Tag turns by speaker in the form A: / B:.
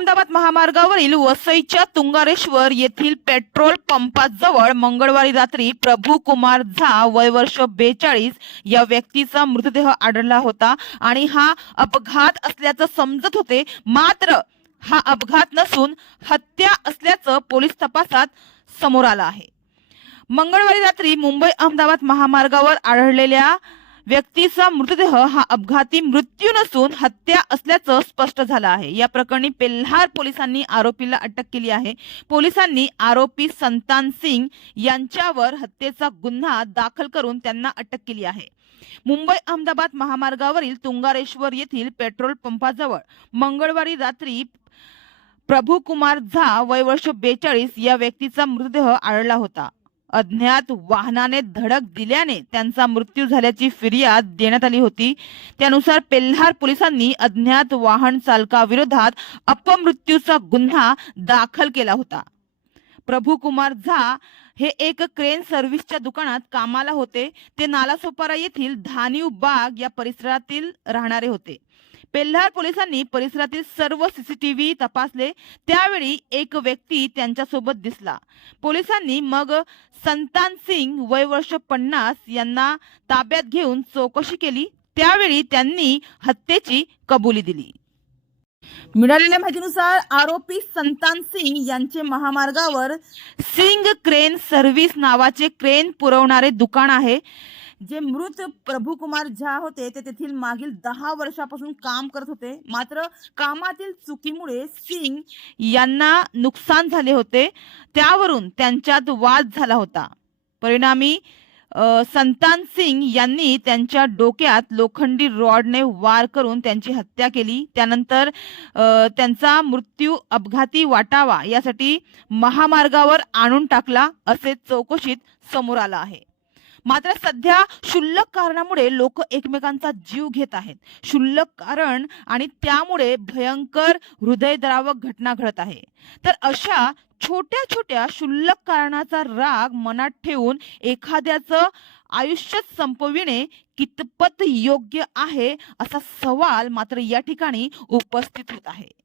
A: अहमदाबाद महामार्गावरील वसईच्या तुंगारेश्वर येथील पेट्रोल पंपाजवळ मंगळवारी रात्री प्रभू कुमार झा वय वर्ष बेचाळीस या व्यक्तीचा मृतदेह आढळला होता आणि हा अपघात असल्याचं समजत होते. मात्र हा अपघात नसून हत्या असल्याचं पोलीस तपासात समोर आलं आहे. मंगळवारी रात्री मुंबई अहमदाबाद महामार्गावर आढळलेल्या व्यक्तीचा मृतदेह हा अपघाती मृत्यू नसून हत्या असल्याचं स्पष्ट झालं आहे. या प्रकरणी पेल्हार पोलिसांनी आरोपीला अटक केली आहे. पोलिसांनी आरोपी संतान सिंग यांच्यावर हत्येचा गुन्हा दाखल करून त्यांना अटक केली आहे. मुंबई अहमदाबाद महामार्गावरील तुंगारेश्वर येथील पेट्रोल पंपाजवळ मंगळवारी रात्री प्रभू कुमार झा वय वर्ष बेचाळीस या व्यक्तीचा मृतदेह आढळला होता. अज्ञात वाहनाने धडक दिल्याने त्यांचा मृत्यू झाल्याची फिर्याद देण्यात आली होती. त्यानुसार पेल्हार पोलिसांनी अज्ञात वाहन चालकाविरोधात अपमृत्यूचा गुन्हा दाखल केला होता. प्रभू कुमार झा हे एक क्रेन सर्व्हिसच्या दुकानात कामाला होते. ते नालासोपारा येथील धानीव बाग या परिसरातील राहणारे होते. पेल्हार पोलिसांनी परिसरातील सर्व सीसीटीव्ही तपासले. त्यावेळी एक व्यक्ती त्यांच्यासोबत दिसला. पोलिसांनी मग संतान सिंग वय वर्ष पन्नास यांना ताब्यात घेऊन चौकशी केली. त्यावेळी त्यांनी हत्येची कबुली दिली. मिळालेल्या माहितीनुसार आरोपी संतान सिंग यांचे महामार्गावर सिंग क्रेन सर्व्हिस नावाचे क्रेन पुरवणारे दुकान आहे. जे मृत प्रभुकुमार झा होते ते तेथील मागील दहा वर्षापासून काम करत होते. मात्र कामातील चुकीमुळे सिंग यांना नुकसान झाले होते. त्यावरून त्यांच्यात वाद झाला होता. परिणामी संतान सिंग यांनी त्यांच्या डोक्यात लोखंडी रॉडने वार करून त्यांची हत्या केली. त्यानंतर त्यांचा मृत्यू अपघाती वाटावा यासाठी महामार्गावर आणून टाकला असे चौकशीत समोर आलं आहे. मात्र सध्या क्षुल्लक कारणामुळे लोक एकमेकांचा जीव घेत आहेत. क्षुल्लक कारण आणि त्यामुळे भयंकर हृदयद्रावक घटना घडत आहे. तर अशा छोट्या छोट्या क्षुल्लक कारणाचा राग मनात ठेवून एखाद्याचं आयुष्यच संपविणे कितपत योग्य आहे असा सवाल मात्र या ठिकाणी उपस्थित होत आहे.